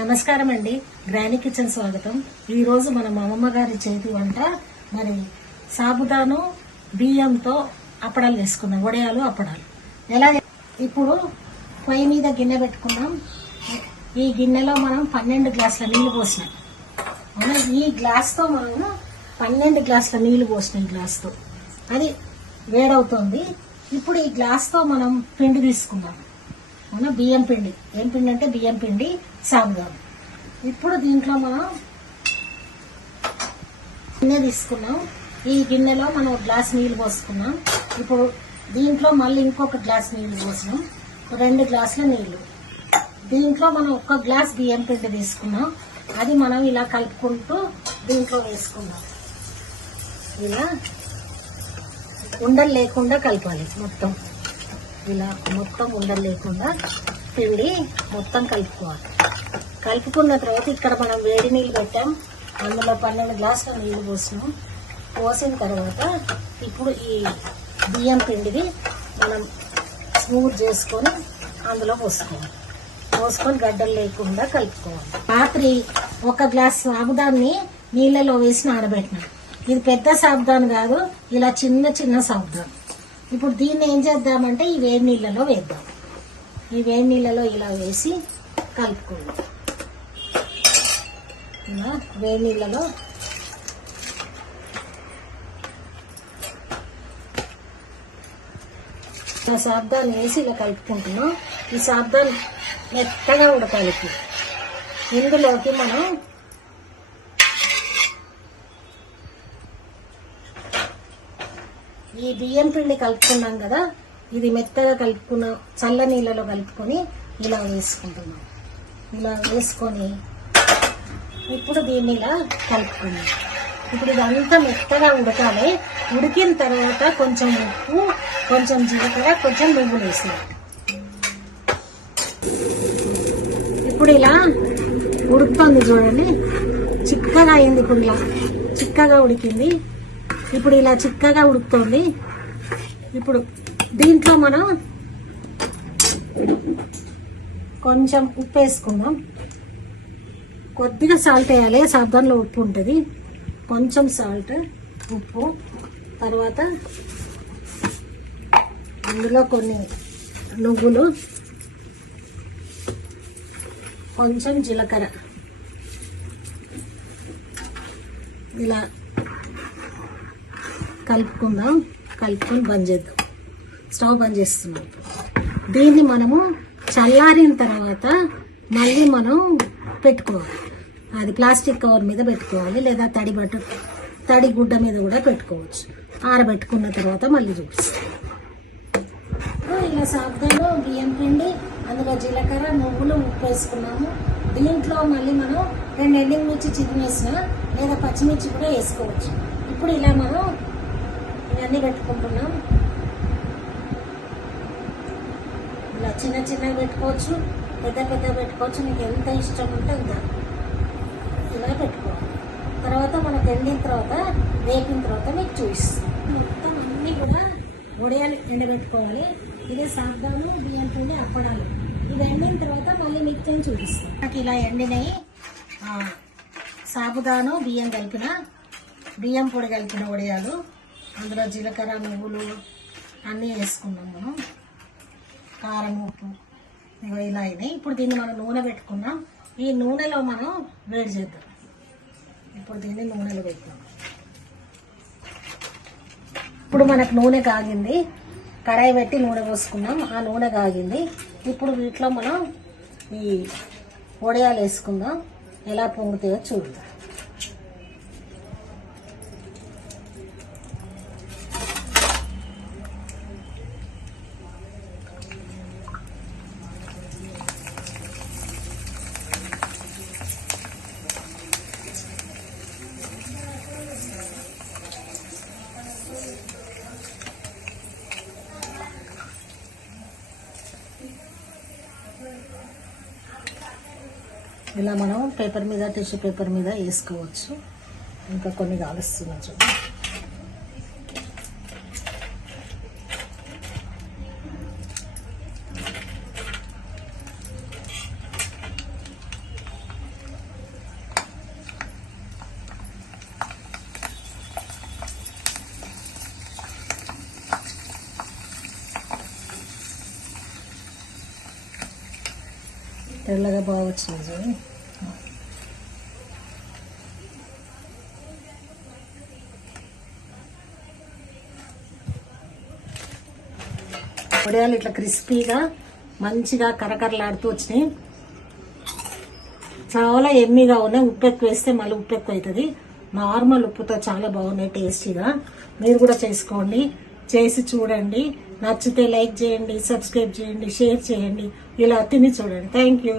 నమస్కారం అండి. Granny kitchen స్వాగతం. ఈ రోజు మన అమ్మమ్మ గారి చేతి వంట మరి సాబుదాను బియ్యంతో అప్పడాలు చేసుకున్నాం. వడియాలు అప్పడాలు ఎలా ఇప్పుడు పొయ్యి మీద గిన్నె పెట్టుకున్నాం. ఈ గిన్నెలో మనం 12 గ్లాసుల నీళ్లు పోసినాం. ఈ గ్లాస్తో మనము 12 గ్లాసుల నీళ్లు పోసినాం. గ్లాస్తో అది వేడవుతోంది. ఇప్పుడు ఈ గ్లాస్తో మనం పిండి తీసుకున్నాం. బియ్యం పిండి. ఏం పిండి అంటే బియ్యం పిండి, సాబుదాను. ఇప్పుడు దీంట్లో మనం గిన్నె తీసుకున్నాం. ఈ గిన్నెలో మనం 1 గ్లాస్ నీళ్లు పోసుకున్నాం. ఇప్పుడు దీంట్లో మళ్ళీ ఇంకొక గ్లాస్ నీళ్లు పోసినాం. 2 గ్లాసుల నీళ్లు. దీంట్లో మనం 1 గ్లాస్ బియ్యం పిండి తీసుకున్నాం. అది మనం ఇలా కలుపుకుంటూ దీంట్లో వేసుకున్నాం. ఇలా ఉండలు లేకుండా కలపాలి. ఇలా మొత్తం ఉండలు లేకుండా పిండి మొత్తం కలుపుకోవాలి. కలుపుకున్న తర్వాత ఇక్కడ మనం వేడి నీళ్ళు పెట్టాం. అందులో 12 గ్లాసుల నీళ్లు పోసినాం. పోసిన తర్వాత ఇప్పుడు ఈ బియ్యం పిండిని మనం స్మూత్ చేసుకొని అందులో పోసుకొని గడ్డలు లేకుండా కలుపుకోవాలి. రాత్రి 1 గ్లాస్ సాబుదాన్ని నీళ్ళలో వేసి నానబెట్టినాం. ఇది పెద్ద సాబుదాను కాదు, ఇలా చిన్న చిన్న సాబుదాను. ఇప్పుడు దీన్ని ఏం చేద్దామంటే ఈ వేడి నీళ్ళలో వేద్దాం. ఈ వేడి నీళ్ళలో ఇలా వేసి కలుపుకోండి. ఇలా వేడి నీళ్ళలో ఇలా సాబ్దాన్ని వేసి ఇలా కలుపుకుంటున్నాం. ఈ సాబ్దాన్ని మెత్తగా ఉడకాలి. ఇందులోకి మనం ఈ బియ్యం పిండి కలుపుకున్నాం కదా, ఇది మెత్తగా కలుపుకున్న చల్ల నీళ్ళలో కలుపుకొని ఇలా వేసుకుంటున్నాం. ఇలా వేసుకొని ఇప్పుడు దీన్ని ఇలా కలుపుకున్నాం. ఇప్పుడు ఇదంతా మెత్తగా ఉడకాలి. ఉడికిన తర్వాత కొంచెం ఉప్పు, కొంచెం జీలకర్ర, కొంచెం నువ్వులు వేసినాం. ఇప్పుడు ఇలా ఉడుకుతుంది చూడండి. చిక్కగా అయింది. ఇప్పుడు ఇలా చిక్కగా ఉడికింది. ఇప్పుడు ఇలా చిక్కగా ఉడుకుతుంది. ఇప్పుడు దీంట్లో మనం కొంచెం ఉప్పు వేసుకుందాం. కొద్దిగా సాల్ట్ వేయాలి. సాబ్దాన్లో ఉప్పు ఉంటుంది. కొంచెం సాల్ట్, ఉప్పు. తర్వాత అందులో కొన్ని నువ్వులు, కొంచెం జీలకర్ర. ఇలా కలుపుకుందాం. కలుపుకొని బంద్ చేద్దాం. స్టవ్ బంద్ చేస్తున్నాం. దీన్ని మనము చల్లారిన తర్వాత మళ్ళీ మనం పెట్టుకోవాలి. అది ప్లాస్టిక్ కవర్ మీద పెట్టుకోవాలి, లేదా తడి గుడ్డ మీద కూడా పెట్టుకోవచ్చు. ఆరబెట్టుకున్న తర్వాత మళ్ళీ చూపిస్తాం. ఇలా సాబ్దాను బియ్యం పిండి, అందులో జీలకర్ర, నువ్వులు, ఉప్పు వేసుకున్నాము. దీంట్లో మళ్ళీ మనం 2 ఎండుమిర్చి చిదిమేసిన లేదా పచ్చిమిర్చి కూడా వేసుకోవచ్చు. ఇప్పుడు ఇలా మనం ఇవన్నీ పెట్టుకుంటున్నాం. ఇలా చిన్న చిన్నగా పెట్టుకోవచ్చు, పెద్ద పెట్టుకోవచ్చు. మీకు ఎంత ఇష్టం ఉంటే అంత ఇలా పెట్టుకోవాలి. తర్వాత మనకు ఎండిన తర్వాత, వేపిన తర్వాత మీకు చూపిస్తాం. మొత్తం అన్నీ కూడా వడియాలు ఎండబెట్టుకోవాలి. ఇది సాబ్దాను బియ్యం పిండి అప్పడాలు. ఇవి ఎండిన తర్వాత మళ్ళీ మీకు నేను చూపిస్తాం. నాకు ఇలా ఎండినవి సాబుదాను బియ్యం పొడి కలిపిన వడియాలు. అందులో జీలకర్ర, నువ్వులు అన్నీ వేసుకున్నాం మనం. కారం, ఉప్పు ఇలా అయినాయి. ఇప్పుడు దీన్ని మనం నూనె పెట్టుకున్నాం. ఈ నూనెలో మనం వేడి చేద్దాం. ఇప్పుడు దీన్ని నూనెలో పెట్టాం. ఇప్పుడు మనకు నూనె కాగింది. కడాయి పెట్టి నూనె పోసుకున్నాం. ఆ నూనె కాగింది. ఇప్పుడు వీటిలో మనం ఈ వడియాలు వేసుకుందాం. ఎలా పొంగుతాయో చూద్దాం. ఇలా మనం పేపర్ మీద, టిష్యూ పేపర్ మీద వేసుకోవచ్చు. ఇంకా కొన్ని కాలుస్తున్నాం చూడండి. తెల్లగా బాగా వచ్చింది చూడండి. వడియాలు ఇట్లా క్రిస్పీగా మంచిగా కరకరలాడుతూ వచ్చినాయి. చాలా ఎమ్మిగా ఉన్నాయి. ఉప్పు ఎక్కువ వేస్తే మళ్ళీ ఉప్పు ఎక్కువ అవుతుంది. నార్మల్ ఉప్పుతో చాలా బాగున్నాయి టేస్టీగా. మీరు కూడా చేసుకోండి, చేసి చూడండి. నచ్చితే లైక్ చేయండి, సబ్స్క్రైబ్ చేయండి, షేర్ చేయండి. ఇలా తిని చూడండి. Thank you.